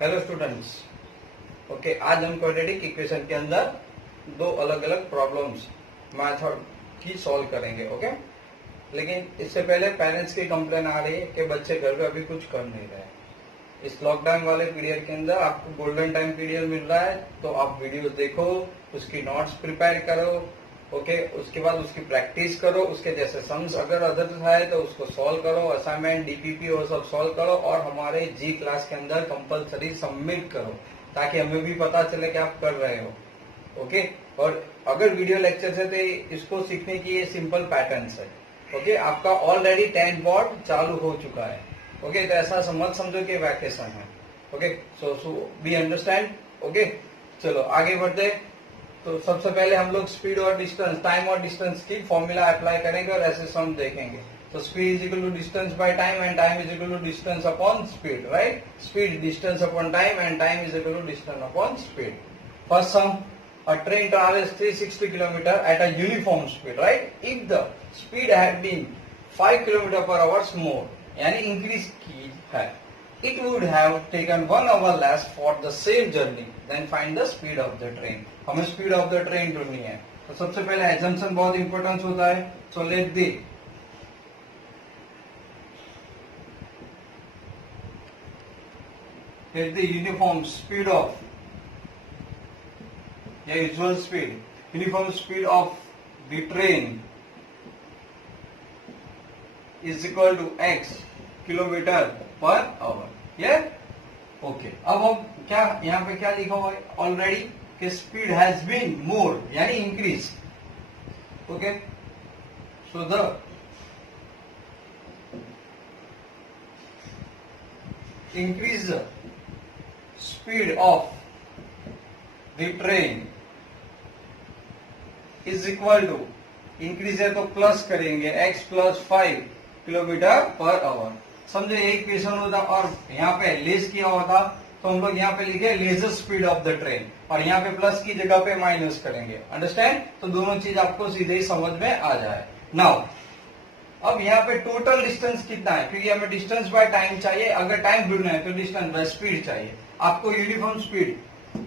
Hello students. Okay, आज हम quadratic equation के अंदर दो अलग अलग प्रॉब्लम्स मेथड की सॉल्व करेंगे। ओके, लेकिन इससे पहले पेरेंट्स की कंप्लेन आ रही है कि बच्चे घर पे अभी कुछ कर नहीं रहे। इस लॉकडाउन वाले पीरियड के अंदर आपको गोल्डन टाइम पीरियड मिल रहा है, तो आप वीडियो देखो, उसकी नोट्स प्रिपेयर करो। ओके, उसके बाद उसकी प्रैक्टिस करो, उसके जैसे सम्स अगर अदर है तो उसको सॉल्व करो, असाइनमेंट डीपीपी और सब सॉल्व करो और हमारे जी क्लास के अंदर कंपलसरी सबमिट करो, ताकि हमें भी पता चले कि आप कर रहे हो। ओके, और अगर वीडियो लेक्चर है तो इसको सीखने की ये सिंपल पैटर्न्स है। ओके, आपका ऑलरेडी 10 बोर्ड चालू हो चुका है। ओके, तो ऐसा मत समझो कि वैकेशन है। Okay, so be understand. Okay, चलो आगे बढ़ते। तो सबसे पहले हम लोग स्पीड और डिस्टेंस, टाइम और डिस्टेंस की फॉर्मूला अप्लाई करेंगे और ऐसे सम देखेंगे। तो speed is equal to distance by time and time is equal to distance upon speed, right? Speed distance upon time and time is equal to distance upon speed. First sum, a train travels 360 km at a uniform speed, right? If the speed had been 5 km per hour more, यानी increase की है, it would have taken 1 hour less for the same journey. Then find the speed of the train. हमें speed of the train ढूंढनी है। तो सबसे पहले assumption बहुत इंपॉर्टेंट होता है। So let the uniform speed of या usual speed, uniform speed of the train is equal to x kilometre per hour. ये ओके, अब हम क्या यहाँ पे क्या लिखा हुआ है ऑलरेडी कि स्पीड हैज बीन मोर यानी increase. Okay, so the increase speed of the train is equal to, increase है तो प्लस करेंगे x plus 5 kilometre per hour. समझो एक क्वेश्चन होता और यहाँ पे लेस किया होता तो हम लोग यहाँ पे लिखे lesser speed of the train और यहाँ पे प्लस की जगह पे माइनस करेंगे। अंडरस्टैंड? तो दोनों चीज आपको सीधे ही समझ में आ जाए। नाउ अब यहाँ पे टोटल डिस्टेंस कितना है, क्योंकि हमें डिस्टेंस बाय टाइम चाहिए। अगर टाइम ढूंढना है तो डिस्टेंस बाय स्पीड चाहिए। आपको यूनिफॉर्म स्पीड,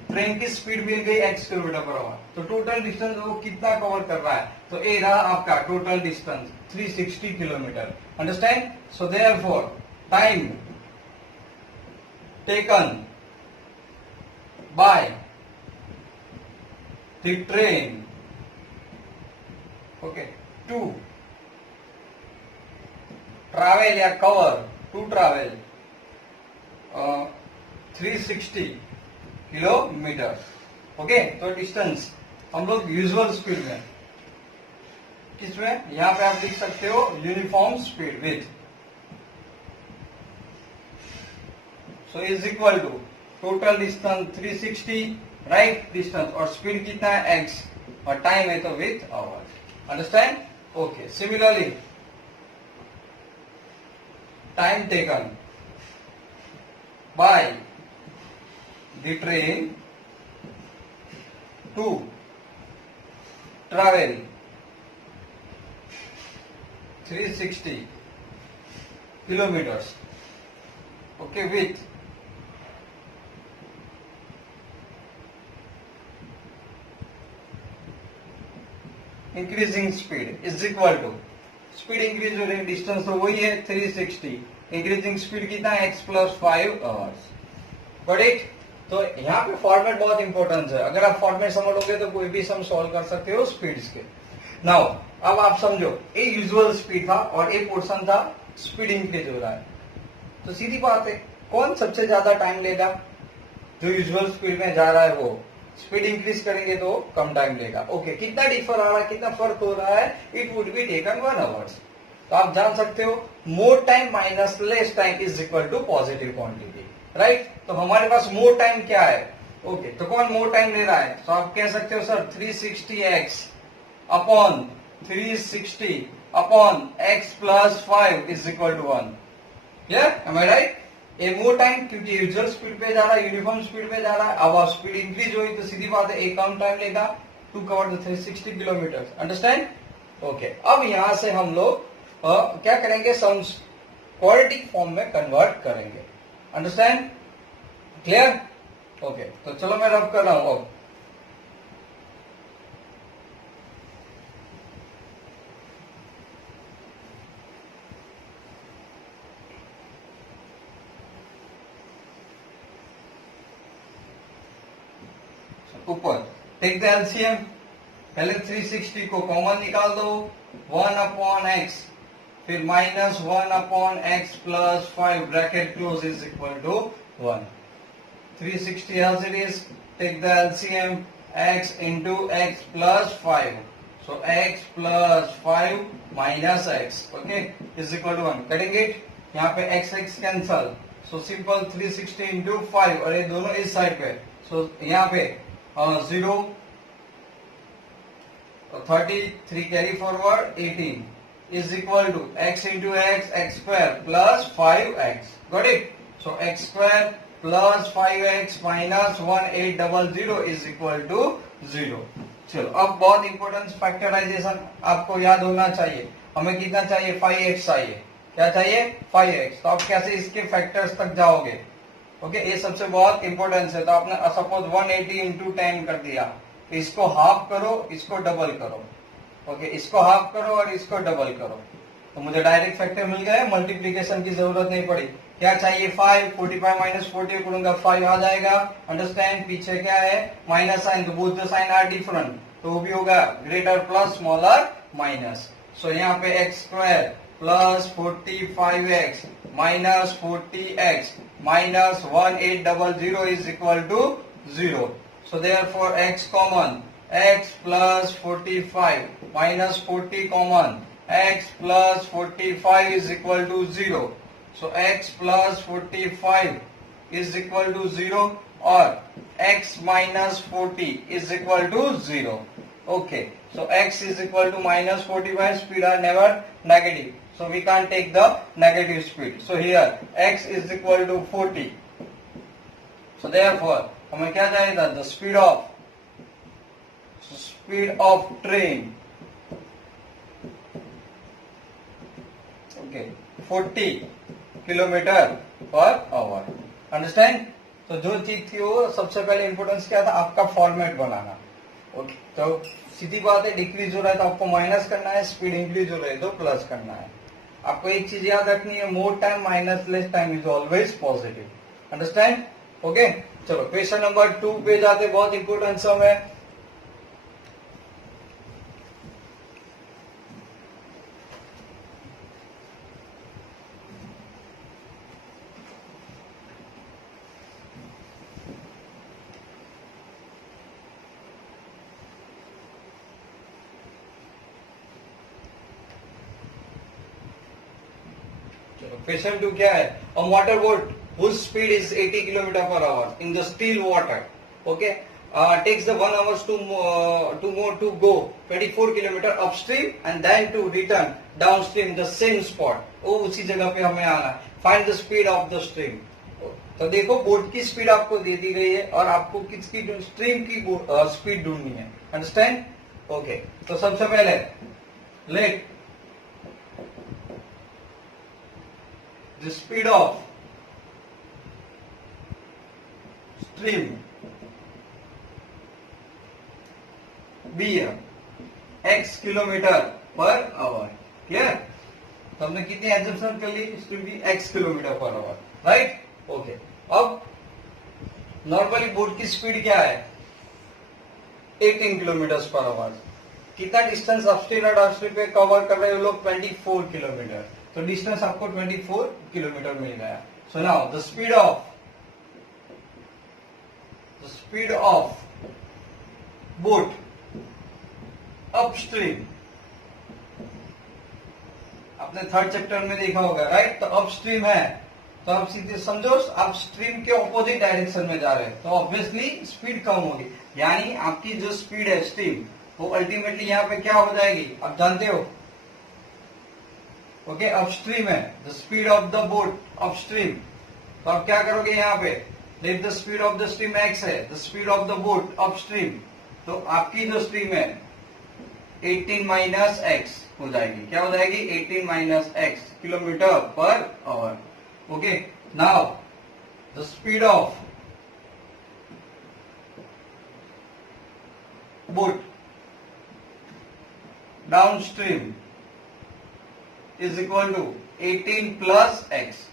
ट्रेन की स्पीड मिल गई x किलोमीटर पर आवर, तो टोटल डिस्टेंस वो कितना कवर कर रहा है? तो ए रहा आपका total distance 360 kilometre. Understand? So therefore time taken by the train, okay, to travel या cover, to travel 360 kilometre. Okay, तो डिस्टेंस हम लोग यूजुअल स्पीड में, किसमें? यहां पे आप लिख सकते हो uniform speed with, so is equal to total distance 360, right? Distance और स्पीड कितना है x और टाइम है तो with hours. Understand? Okay, similarly time taken by the train to travel 360 kilometers, okay, with increasing speed is equal to, speed increase हो रही है, distance तो वही है 360, इंक्रीजिंग स्पीड कितना है x plus 5 hours. Got it? तो यहाँ पे फॉर्मेट बहुत इंपॉर्टेंट है। अगर आप फॉर्मेट समझ लोगे तो कोई भी सम सॉल्व कर सकते हो स्पीड्स के। नाउ अब आप समझो, ए यूजुअल स्पीड था और एक पोर्शन था स्पीड इंक्रीज हो रहा है, तो सीधी बात है कौन सबसे ज्यादा टाइम लेगा? जो यूजुअल स्पीड में जा रहा है वो। स्पीड इंक्रीज करेंगे तो कम टाइम लेगा। ओके, कितना डिफर आ रहा है, कितना फर्क हो रहा है? It would be taken 1 hours. तो आप जान सकते हो more time minus less time is equal to positive quantity, right? तो हमारे पास मोर टाइम क्या है? ओके, तो कौन मोर टाइम ले रहा है? तो आप कह सकते हो sir 360x upon 360 upon x plus 5 is equal to 1। Clear? Am I right? A more time क्योंकि यूजुअल स्पीड पे जा रहा है, यूनिफॉर्म स्पीड पे जा रहा है। अब स्पीड इंक्रीज हुई तो सीधी बात है ए कम टाइम लेगा to cover the 360 kilometre. Understand? Okay, अब यहां से हम लोग क्या करेंगे? सम्स क्वाड्रेटिक फॉर्म में कन्वर्ट करेंगे। अंडरस्टैंड? क्लियर? ओके, तो चलो मैं रब कर रहा हूं अब। ऊपर टेक द एलसीएम, पहले 360 को कॉमन निकाल दो, 1/x, फिर -1/x plus 5 bracket close is equal to 1। 360 as it is, take the LCM, x into x plus 5, so x plus 5 minus x, okay, is equal to 1। Cutting it, यहाँ पे x x cancel, so simple 360 into 5, और ये दोनों इस side पे, सो यहाँ पे 0 33 carry forward 18 is equal to x into x, x square plus 5x, got it? So x square plus 5x minus 1800 is equal to 0। चलो अब बहुत इंपॉर्टेंट फैक्टराइजेशन आपको याद होना चाहिए। हमें कितना चाहिए? 5x चाहिए। क्या चाहिए? 5x। तो आप कैसे इसके फैक्टर्स तक जाओगे? ओके, ये सबसे बहुत इंपॉर्टेंस है। तो आपने सपोज 180 इंटू 10 कर दिया, इसको हाफ करो, इसको डबल करो। ओके, इसको हाफ करो और इसको डबल करो, तो मुझे डायरेक्ट फैक्टर मिल गया, मल्टीप्लीकेशन की जरूरत नहीं पड़ी। क्या चाहिए? 5, 45 माइनस 40 करूंगा 5 आ जाएगा। अंडरस्टैंड? पीछे क्या है? माइनस साइन, तो both the sign are different, तो वो भी होगा greater plus smaller minus. So यहाँ पे x square plus 45x minus 40x minus 1800 is equal to 0। So therefore x common, x plus 45 minus 40 common, x plus 45 is equal to 0. So x plus 45 is equal to 0 or x minus 40 is equal to 0. Okay, so x is equal to minus 45, speed are never negative, so we can't take the negative speed. So here x is equal to 40. So therefore हमें क्या चाहिए था? The speed of train, okay, 40 kilometre per our. Understand? तो जो चीज थी वो सबसे पहले इंपोर्टेंस क्या था? आपका फॉर्मेट बनाना। ओके, तो सीधी बात है, डिक्रीज हो रहा है तो आपको माइनस करना है, स्पीड इंक्रीज हो रहा है तो प्लस करना है। आपको एक चीज याद रखनी है, मोर time minus less time is always positive. Understand? Okay, चलो क्वेश्चन नंबर 2 पे जाते, बहुत इंपोर्टेंट सम है। क्वेश्चन 2 क्या है? A motor boat whose speed is 80 km per hour in the still water, okay, takes the 1 hours to go 24 km upstream and then to return downstream the same spot। वो उसी जगह पे हमें आना है। Find the speed of the stream. तो देखो, boat की स्पीड आपको दे दी गई है और आपको किसकी? स्ट्रीम की स्पीड ढूंढनी है। अंडरस्टैंड? ओके, तो सबसे पहले let the speed of stream be x kilometre per hour. Clear? तो हमने कितनी एजम्पशन कर ली? स्पीड भी x kilometre per hour, right? Okay, अब नॉर्मली बोट की स्पीड क्या है? 18 किलोमीटर पर आवर। कितना डिस्टेंस अपस्ट्रीम और डाउनस्ट्रीम पे कवर कर रहे हो लोग? 24 किलोमीटर। तो डिस्टेंस आपको 24 किलोमीटर मिल गया। So now the speed of boat upstream, आपने थर्ड चैप्टर में देखा होगा, राइट? तो अपस्ट्रीम है, तो आप सीधे समझो आप स्ट्रीम के ऑपोजिट डायरेक्शन में जा रहे हैं, तो ऑब्वियसली स्पीड कम होगी। यानी आपकी जो स्पीड है स्ट्रीम, वो अल्टीमेटली यहाँ पे क्या हो जाएगी? आप जानते हो, ओके, अपस्ट्रीम है, the speed of the boat upstream. तो आप क्या करोगे? यहाँ पे let the speed of the stream x है, the speed of the boat upstream, तो आपकी जो स्ट्रीम है 18 माइनस x हो जाएगी। क्या हो जाएगी? 18 minus x kilometre per hour. Okay, now the speed of boat downstream is equal to 18 plus x.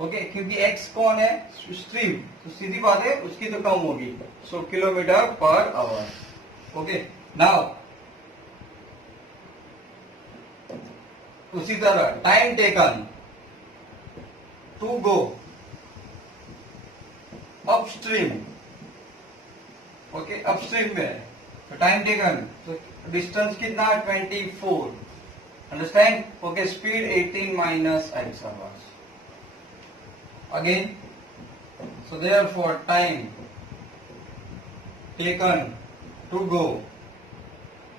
Okay क्योंकि x कौन है? स्ट्रीम, तो सीधी बात है उसकी तो कम होगी, so kilometre per hour. Okay now उसी तरह time taken to go upstream, okay upstream में तो टाइम टेकन, तो डिस्टेंस कितना? 24, understand? Okay speed 18 minus x hours. Again, so therefore time taken to go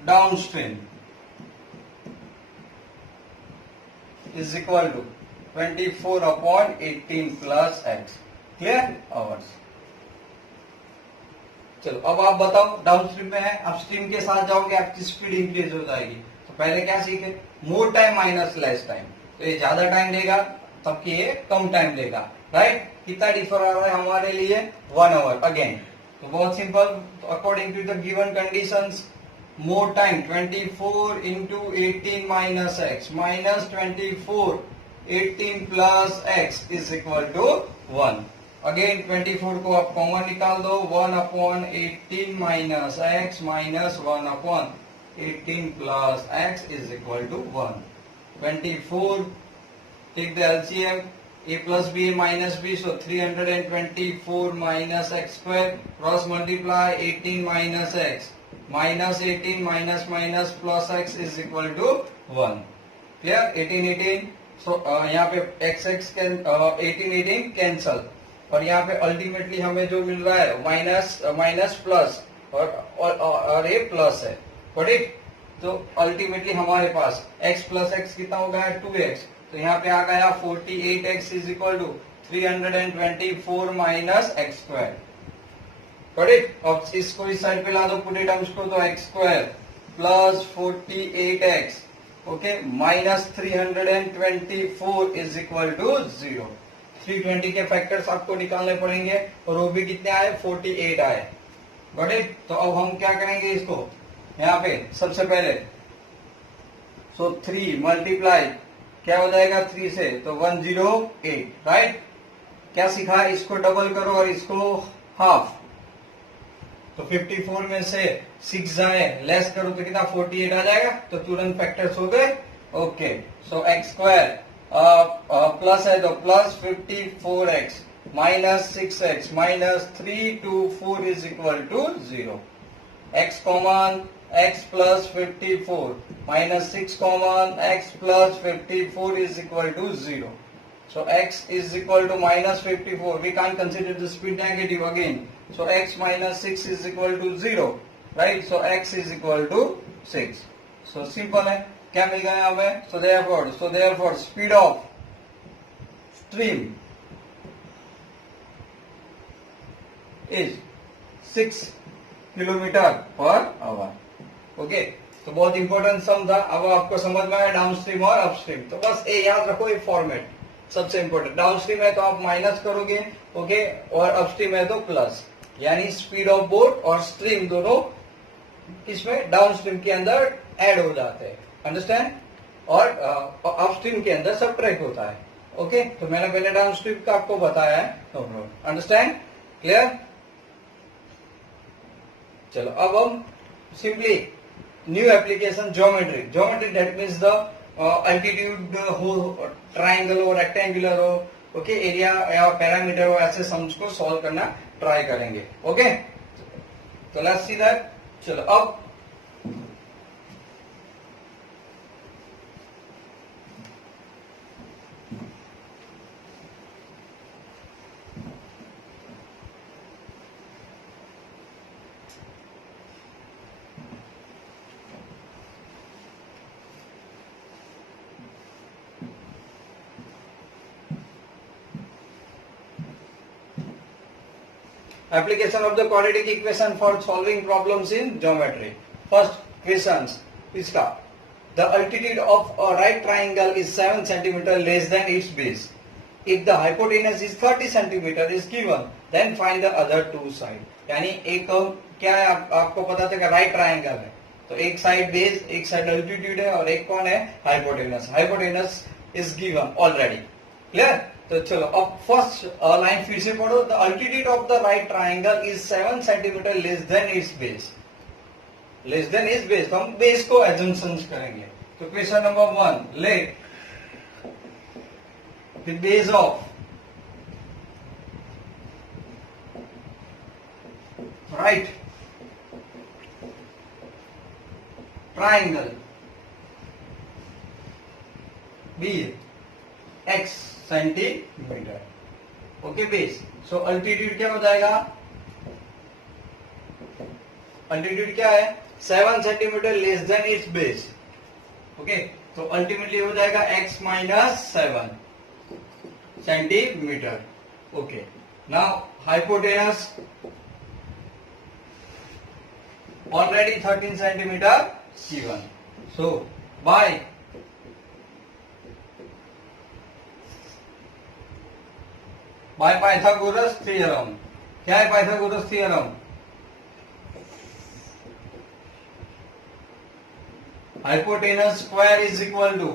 downstream is equal to 24 upon 18 plus x. Clear? Hours. चलो अब आप बताओ, downstream में है, अपस्ट्रीम के साथ जाओगे आपकी स्पीड इंक्रीज हो जाएगी। तो पहले क्या सीखे? More time minus less time, तो ये ज्यादा टाइम देगा तबकि ये कम टाइम देगा, राइट? कितना डिफर आ रहा है हमारे लिए? 1 आवर। अगेन तो बहुत simple, according to the given conditions, more time 24 into 18 minus x minus 24 18 plus x is equal to 1। Again 24 को आप कॉमन निकाल दो, 1 upon 18 minus x minus 1 upon 18 plus x is equal to 1। 24 take the LCM, a plus b minus b, so 324 minus x square, cross multiply 18 minus x minus 18 minus minus plus x is equal to 1. Clear? 18 18, so यहाँ पे x x can 18 18 cancel, और यहाँ पे ultimately हमें जो मिल रहा है minus minus plus और ये प्लस है, करेक्ट? तो अल्टीमेटली हमारे पास x प्लस x कितना हो गया? 2x, तो यहाँ पे आ गया 48x is equal to 324 minus x square, correct? अब इसको इस साइड पे ला दो पूरे टर्म्स को, तो x square plus 48x, okay, minus 324 is equal to 0। 320 के फैक्टर्स आपको निकालने पड़ेंगे और वो भी कितने आए? 48 आए, करेक्ट? तो अब हम क्या करेंगे इसको, यहाँ पे सबसे पहले सो 3 मल्टीप्लाई क्या हो जाएगा 3 से, तो 108, राइट? क्या सीखा? इसको डबल करो और इसको हाफ, तो 54 में से 6 जाए लेस करो तो कितना? 48 आ जाएगा, तो तुरंत फैक्टर्स हो गए। Okay so x square plus है तो plus 54x minus 6x minus 324 is equal to 0। x common, x plus 54 minus 6 common, x plus 54 is equal to 0. So x is equal to minus 54. We can't consider the speed negative again. So x minus 6 is equal to 0, right? So x is equal to 6. So simple है, क्या मिल गया हमें? So therefore speed of stream is 6 kilometre per hour. Okay तो बहुत important सम था। अब आपको समझ में आया डाउनस्ट्रीम और अपस्ट्रीम, तो बस ये याद रखो, ये फॉर्मेट सबसे इंपॉर्टेंट। डाउनस्ट्रीम है तो आप माइनस करोगे, ओके, और अपस्ट्रीम है तो प्लस, यानी स्पीड ऑफ बोट और स्ट्रीम दोनों इसमें डाउनस्ट्रीम के अंदर ऐड हो जाते हैं, अंडरस्टैंड? और अपस्ट्रीम के अंदर सबट्रैक्ट होता है। ओके तो मैंने पहले डाउनस्ट्रीम का आपको बताया है, नो प्रॉब्लम, अंडरस्टैंड? क्लियर? चलो अब हम simply new application geometry that means the altitude हो, ट्राइंगल हो, रेक्टेंगुलर हो, ओके, एरिया या पैरामीटर हो, ऐसे सम्स को सॉल्व करना ट्राई करेंगे। ओके तो लेट्स सी दैट। चलो अब application of the quadratic equation for solving problems in geometry. First questions इसका, the altitude of a right triangle is 7 centimeter less than its base. If the hypotenuse is 30 centimeter is given, then find the other two side. यानी एक क्या है आपको पता था कि right triangle है, तो एक साइड बेस, एक साइड अल्टीट्यूड है और एक कौन है hypotenuse. Hypotenuse is given already. Clear. तो चलो अब फर्स्ट लाइन फिर से पढ़ो. The altitude of the right triangle is 7 centimetre less than its base. Less than is base, तो हम बेस को एजम्पशन करेंगे. तो question number 1, let the base of right triangle be x centimetre. Okay base. So altitude क्या हो जाएगा? Altitude क्या है? 7 centimetre less than its base. Okay, तो अल्टीमेटली हो जाएगा x minus 7 centimetre. Okay, now hypotenuse already 13 centimeter given. So by Pythagoras theorem. क्या है Pythagoras theorem? Hypotenuse square is equal to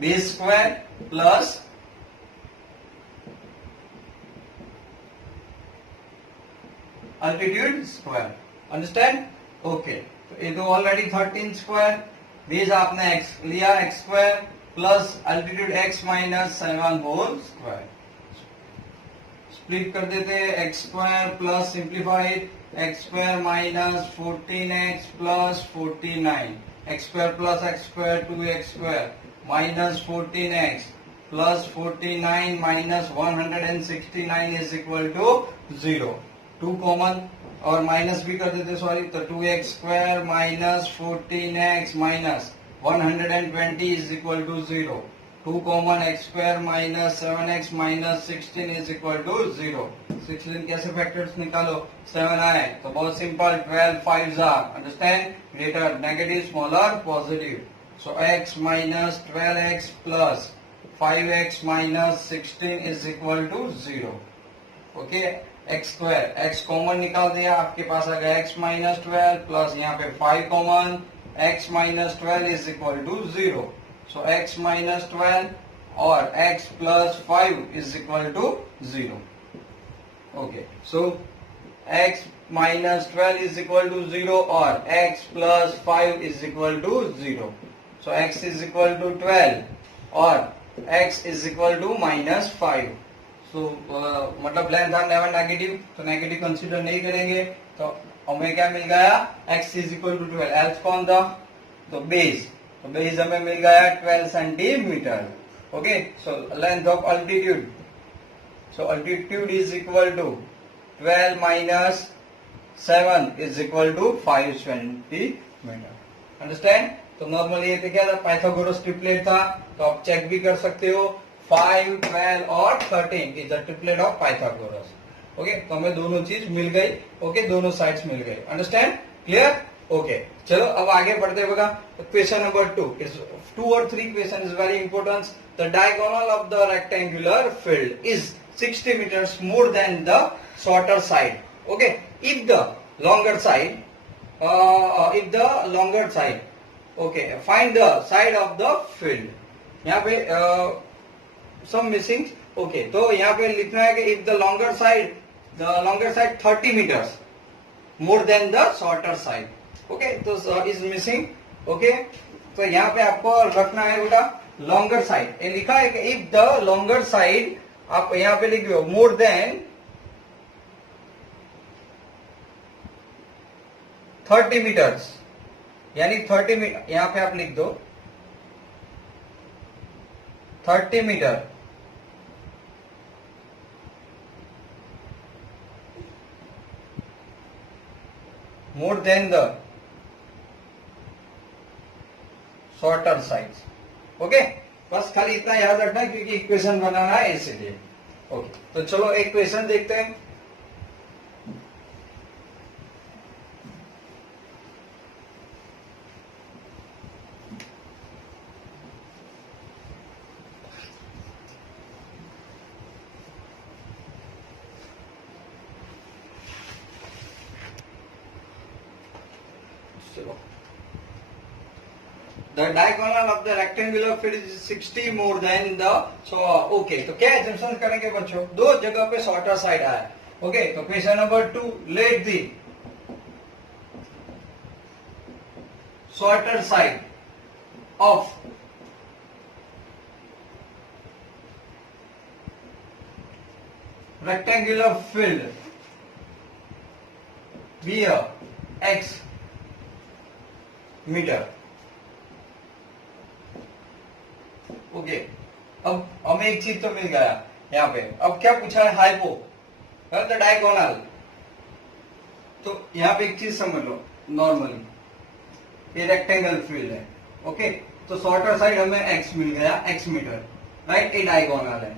base square plus altitude square. Understand. Okay, तो ये तो already 13 square, base आपने x लिया x square plus altitude x minus 7 whole square. Split कर देते हैं. x square plus simplified x square minus 14x plus 49, x square plus x square 2x square minus 14x plus 49 minus 169 is equal to 0. 2 common और minus भी कर देते, sorry, तो 2x square minus 14x minus 120 is equal to 0. 2 common x square minus 7x minus 16 is equal to 0. 16 कैसे factors निकालो? 7 आए तो बहुत simple, 12 5s are. Understand. Greater negative smaller positive. So x minus 12x plus 5x minus 16 is equal to 0. Okay, x square, x common निकाल दिया, आपके पास आ गया x minus 12 plus यहाँ पे 5 common, x minus 12 is equal to 0. So x minus 12 और x plus 5 is equal to 0. Okay, so x minus 12 is equal to 0 और x plus 5 is equal to 0. So x is equal to 12 और x is equal to minus 5. तो मतलब length था never negative, तो negative consider नहीं करेंगे. तो हमें क्या मिल गया? x is equal to 12. Else कौन था? तो बेस. तो बेस हमें मिल गया 12 centimetre. Okay, so length of altitude, so altitude is equal to 12 minus 7 is equal to 5 centimetre. Understand. तो नॉर्मली ये क्या था? पाइथागोरस ट्रिपलेट था. तो आप चेक भी कर सकते हो. 5, 12 और 13 is the triplet of Pythagoras. Okay, तो हमें दोनों चीज मिल गई. ओके, दोनों साइड्स मिल गई. अंडरस्टैंड? क्लियर. ओके, चलो अब आगे बढ़ते बघा. क्वेश्चन नंबर 2 इज 2 और 3 question is very important. The diagonal of the rectangular field is 60 meters more than the shorter side. Okay, if the longer side, okay, find the side of the field. यहाँ पे some missing. Okay, तो यहाँ पे लिखना है कि if the longer side 30 meters more than the shorter side. Okay, तो is missing. Okay, तो यहाँ पे आपको रखना है बेटा longer side. ये लिखा है कि if the longer side, आप यहाँ पे लिख दो more than 30 meters, यानी 30 मीटर. यहाँ पे आप लिख दो 30 metre more than the shorter sides. ओके, बस खाली इतना याद रखना है क्योंकि इक्वेशन बनाना है इसलिए. ओके, तो चलो एक क्वेश्चन देखते हैं. चलो, the diagonal of the rectangular field is 60 more than the, so okay, तो क्या एजम्पशन करेंगे बच्चों, दो जगह पे शॉर्टर साइड आया, ओके, तो question number 2, let the shorter side of rectangular field be a x metre. Okay, अब हमें एक चीज तो मिल गया यहाँ पे। अब क्या पूछा है, हाइपो द डायगोनल। तो यहाँ पे एक चीज समझ लो, नॉर्मली ये रेक्टेंगल फील्ड है, ओके, तो शॉर्टर साइड हमें x मिल गया, x मीटर, राइट, ये डायगोनल है।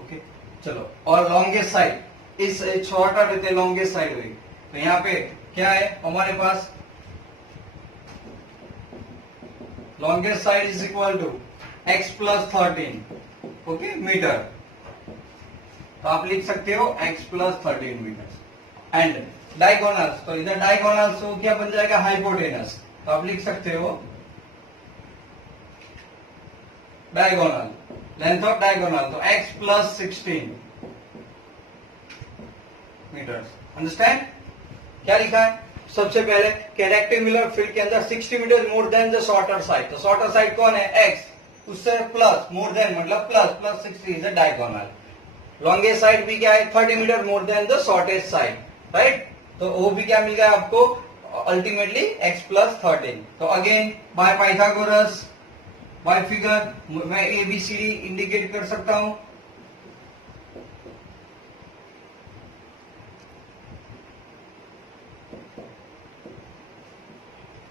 ओके, चलो, और लॉन्गेस्ट साइड इस शॉर्टर रहते लॉन्गेस्ट साइड हुई, तो यहाँ पे क्या है हमारे पास, longest side is equal to x plus 13, okay, meter. तो आप लिख सकते हो x plus 13 meter. And diagonals, तो इधर डायगोनल्स तो क्या बन जाएगा, हाइपोटेनस। तो आप लिख सकते हो डायगोनल, लेंथ ऑफ डायगोनल, तो x प्लस 16 मीटर्स। अंडरस्टैंड क्या लिखा है? सबसे पहले कि रेक्टेंगुलर फील्ड के अंदर 60 metre more than the shorter side. तो शॉर्टर साइड कौन है, x, उससे प्लस, मोर देन मतलब plus, plus 60 is a diagonal. Longest side भी क्या है, 30 metre more than the shortest side, right. तो वो भी क्या मिल गया आपको, अल्टीमेटली x प्लस 13। तो again by Pythagoras, by figure, मैं ABCD इंडिकेट कर सकता हूं।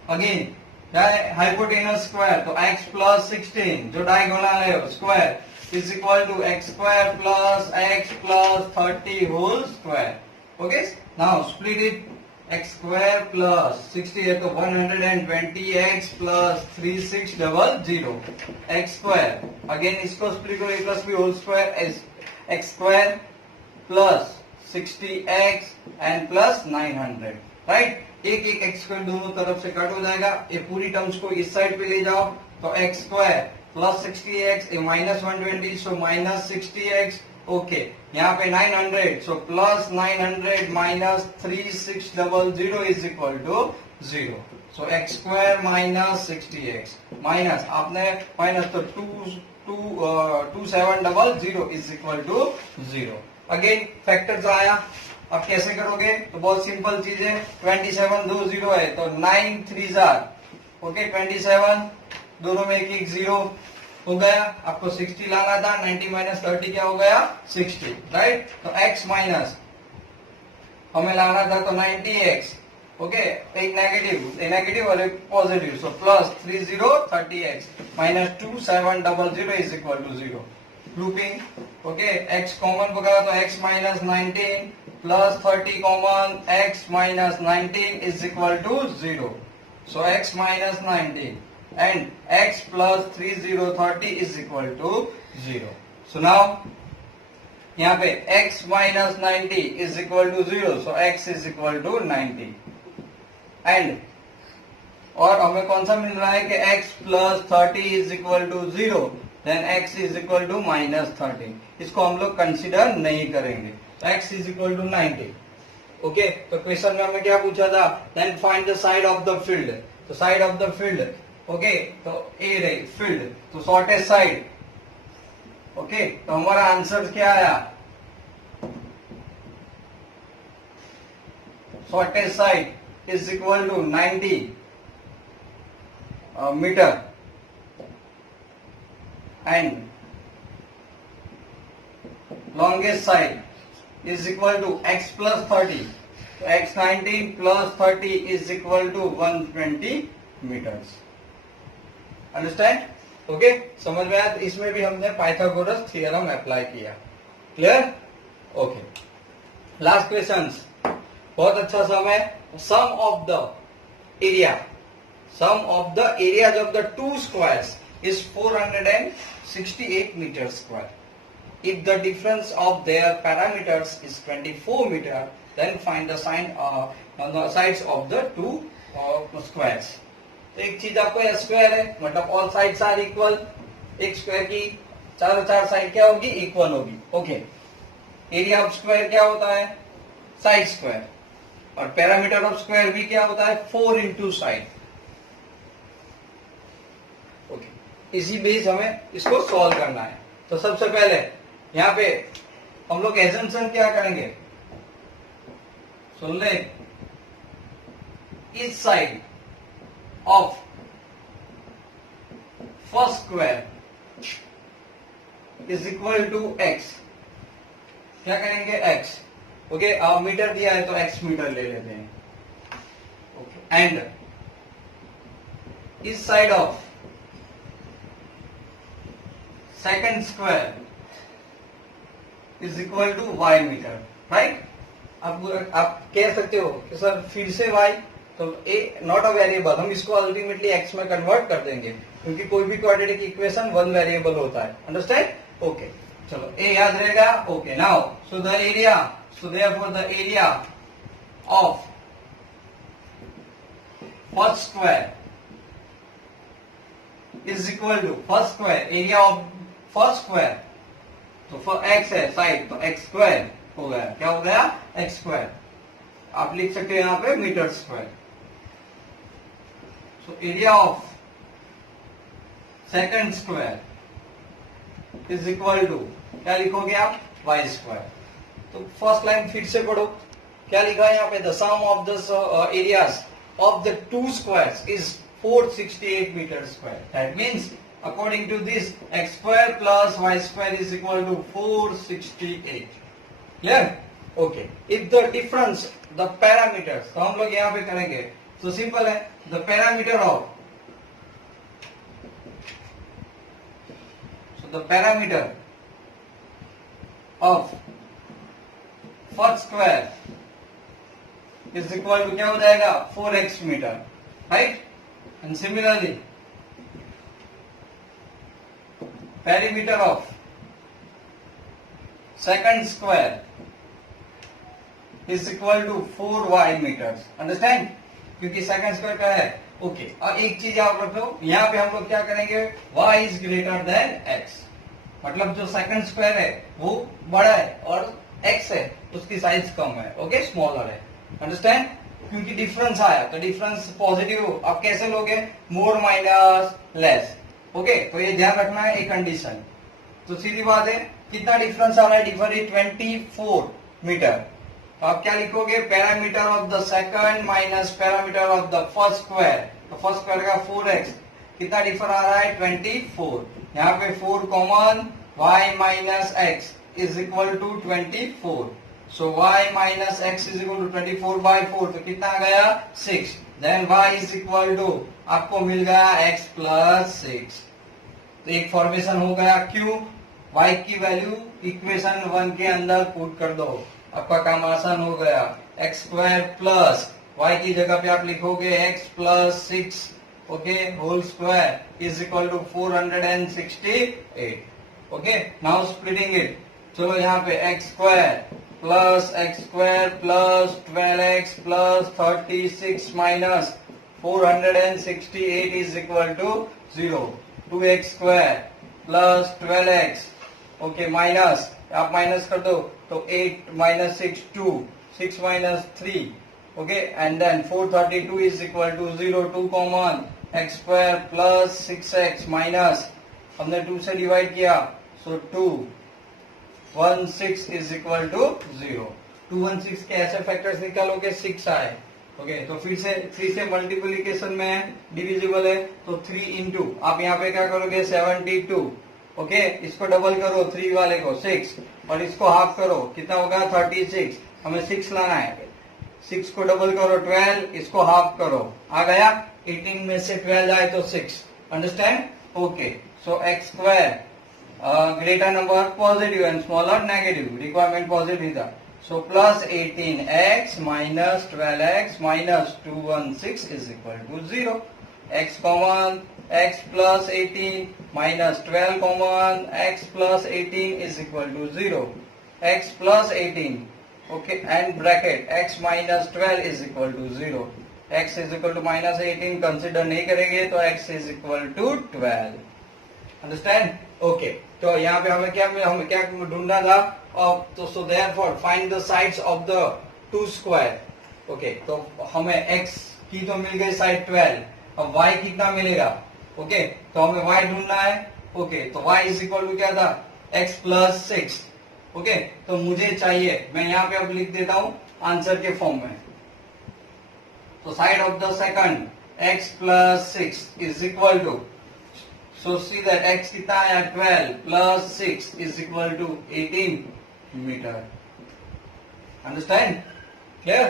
अगेन क्या है, हाइपोटेनस स्क्वायर, तो x प्लस 16 जो डायगोनल है square is equal to x square plus x plus 30 whole square. Okay, now split it, x square plus 60 है तो 120x plus 3600 x square. Again इसको स्प्लिट करो, a plus b whole square, x square plus 60x and plus 900, right. एक एक x square दोनों तरफ से cut हो जाएगा, ये पूरी टर्म्स को इस साइड पे ले जाओ, तो x square plus 60x minus 120, so minus 60x, okay, यहाँ पे 900, so plus 900 minus 3600 is equal to 0। So x square minus 60x minus, आपने माइनस तो 2700 is equal to 0। Again factors आया, अब कैसे करोगे, तो बहुत सिंपल चीज है, 27 दो 0 है तो 9 3 जार, ओके, 27 दोनों में एक एक 0 हो गया। आपको 60 लाना था, 90 माइनस 30 क्या हो गया, 60, राइट। तो x माइनस हमें लाना था तो 90x, ओके, एक नेगेटिव और एक positive, so plus 30x minus 2700 is equal to 0। Looping, okay, x common पकड़ा तो x minus 19 plus 30 common, x minus 19 is equal to 0। So x minus 19 and x plus 30 is equal to 0। So now यहाँ पे x minus 90 is equal to 0, so x is equal to 90 and, और हमें कौन सा मिल रहा है कि x plus 30 is equal to 0, then x is equal to minus 30। इसको हम लोग कंसिडर नहीं करेंगे, x is equal to 90, okay. तो क्वेश्चन में हमें क्या पूछा था, then find the side of the field. तो side of the field, okay, तो ए रही फील्ड, तो शॉर्टेस्ट साइड, ओके, तो हमारा आंसर क्या आया, shortest side is equal to 90 metre and longest side is equal to x plus 30, so x 19 plus 30 is equal to 120 meters। Understand, okay, समझ में आया। इसमें भी हमने पाइथागोरस थ्योरम अप्लाई किया, क्लियर, ओके। लास्ट क्वेश्चन, बहुत अच्छा सम है, sum of the area of the two squares is 468 meters square. If the difference of their parameters is 24 meter, then find the on the sides of the two squares. तो एक चीज आपको square है, मतलब all sides are equal. एक square की चारों चार साइड क्या होगी? इक्वल होगी. ओके. एरिया ऑफ स्क्वायर क्या होता है? Side square. और पैरामीटर ऑफ स्क्वायर भी क्या होता है? 4 इंटू साइड. ओके. इसी बेस हमें इसको सॉल्व करना है. तो सबसे पहले यहाँ पे हम लोग एजम्पशन क्या करेंगे? सुन ले. इस side of first square is equal to x. क्या करेंगे? एक्स. ओके. अब मीटर दिया है तो एक्स मीटर ले लेते हैं. ओके. एंड इस side of second square is equal to y metre. Right. अब आप कह सकते हो कि सर फिर से वाई, तो ए नॉट अ वेरिएबल, हम इसको अल्टीमेटली एक्स में कन्वर्ट कर देंगे क्योंकि कोई भी क्वाड्रेटिक इक्वेशन वन वेरिएबल होता है. अंडरस्टैंड? ओके. चलो ए याद रहेगा. Okay. Now so the area, so therefore the area of first square is equal to first square, area of first square, तो एक्स है साइड, तो एक्स स्क्वायर हो गया. क्या हो गया? X square. आप लिख सकते हो यहां पे metre square. So area of second square is equal to, क्या लिखोगे आप? Y square. तो फर्स्ट लाइन फिर से पढ़ो. क्या लिखा है यहाँ पे? The sum of the areas of the two squares is 468 metre square. That means according to this, x square plus y square is equal to 468. Clear? Okay. If the difference, the parameters, तो हम लोग यहाँ पे करेंगे. तो simple है. The parameter of, so the parameter of first square is equal to क्या हो जाएगा? 4x metre. Right? And similarly, perimeter of second square is equal to 4y meters. Understand? क्योंकि सेकंड स्क्वायर का है. ओके. और एक चीज आप रखो, यहाँ पे हम लोग क्या करेंगे? y is greater than x. मतलब जो सेकंड स्क्वायर है वो बड़ा है और x है उसकी साइज कम है. ओके. स्मॉलर है. अंडरस्टैंड? क्योंकि डिफरेंस आया तो डिफरेंस पॉजिटिव. आप कैसे लोगे? मोर माइनस लेस. ओके. तो ये ध्यान रखना है एक कंडीशन. तो सीधी बात है. कितना डिफरेंस आ रहा है? Difference 24 metre. तो आप क्या लिखोगे? Parameter of the second minus parameter of the first square. तो फर्स्ट स्क्वायर का 4x, कितना डिफर आ रहा है? 24. यहाँ पे 4 common, y minus x is equal to 24. So y minus x is equal to 24 by 4. तो कितना आ गया? 6. Then y is equal to, आपको मिल गया x प्लस 6. तो एक फॉर्मेशन हो गया. क्यों? y की वैल्यू इक्वेशन 1 के अंदर पुट कर दो, आपका काम आसान हो गया. एक्स स्क्वायर प्लस y की जगह पे आप लिखोगे x plus 6. Okay. Whole square is equal to 468. Okay. Now splitting it. चलो यहाँ पे एक्स स्क्वायर प्लस 12x प्लस 36 minus 468 is equal to 0. 2x square plus 12x. Okay. Minus, आप माइनस कर दो तो 8 minus 6 2, 6 minus 3. Okay. And then 432 is equal to 0. 2 common, x square plus 6x minus, हमने 2 से डिवाइड किया सो 216 इज इक्वल टू 0. 216 के ऐसे फैक्टर्स निकालोगे 6 आए. ओके. तो फिर से 3 से मल्टीप्लीकेशन में है, डिविजिबल है, तो 3 इंटू, आप यहाँ पे क्या करोगे? 72. ओके. इसको डबल करो 3 वाले को 6 और इसको हाफ करो, कितना होगा? 36. हमें 6 लाना है. 6 को डबल करो 12, इसको हाफ करो, आ गया. 18 में से 12 जाए तो 6. Understand? Okay. So x square greater number positive and smaller negative. Requirement positive था. So plus 18x minus 12x minus 216 is equal to 0. x common, x plus 18 minus 12 common, x plus 18 is equal to 0. x plus 18, okay, and bracket x minus 12 is equal to 0. x is equal to minus 18 consider नहीं करेंगे तो x is equal to 12. Understand? Okay, तो यहाँ पे हमें क्या ढूंढना था? तो so therefore find the sides of the to square. Okay, तो हमें x की तो मिल गई साइड 12, अब y कितना मिलेगा? ओके, तो हमें y ढूंढना है. ओके, तो y इज इक्वल टू क्या था? x plus 6. ओके, तो मुझे चाहिए, मैं यहाँ पे अब लिख देता हूं आंसर के फॉर्म में. तो side of the second x plus 6 is equal to, so see that x कितना है? 12 plus 6 is equal to 18 metre. Understand? Clear?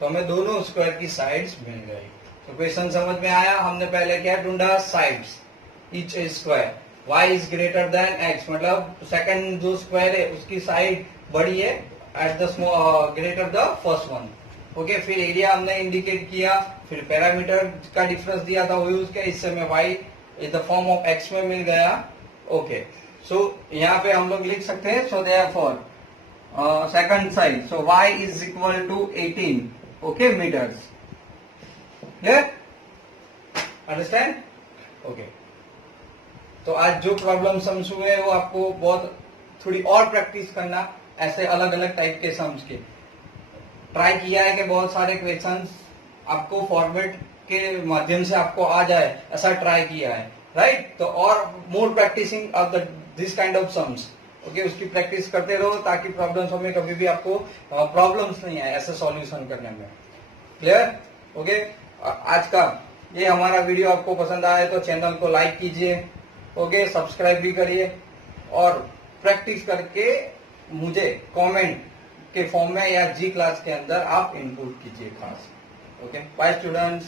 तो हमें दोनों स्क्वायर की साइड्स मिल गई. तो क्वेश्चन समझ में आया? हमने पहले क्या ढूंढा? Sides each square. y is greater than x, मतलब सेकंड जो स्क्वायर है उसकी साइड बड़ी है at the greater the first one. Okay, फिर एरिया हमने इंडिकेट किया, फिर पैरामीटर का डिफरेंस दिया था वो यूज किया, इससे हमें y in the form of x में मिल गया. ओके, सो यहाँ पे हम लोग लिख सकते हैं, so therefore second side, so y is equal to 18, okay, metres. Clear? Understand? Okay, तो आज जो प्रॉब्लम सम्स हुए वो आपको बहुत थोड़ी और प्रैक्टिस करना, ऐसे अलग अलग टाइप के सम्स के ट्राई किया है कि बहुत सारे क्वेश्चंस आपको फॉर्मेट के माध्यम से आपको आ जाए, ऐसा ट्राई किया है, राइट? तो और more practicing of this kind of sums. Okay, उसकी प्रैक्टिस करते रहो ताकि प्रॉब्लम्स में कभी भी आपको प्रॉब्लम्स नहीं आए ऐसे सॉल्यूशन करने में. क्लियर? ओके, आज का ये हमारा वीडियो आपको पसंद आया तो चैनल को लाइक कीजिए, ओके, सब्सक्राइब भी करिए और प्रैक्टिस करके मुझे कमेंट के फॉर्म में या जी क्लास के अंदर आप इनपुट कीजिए खास. Okay, bye students.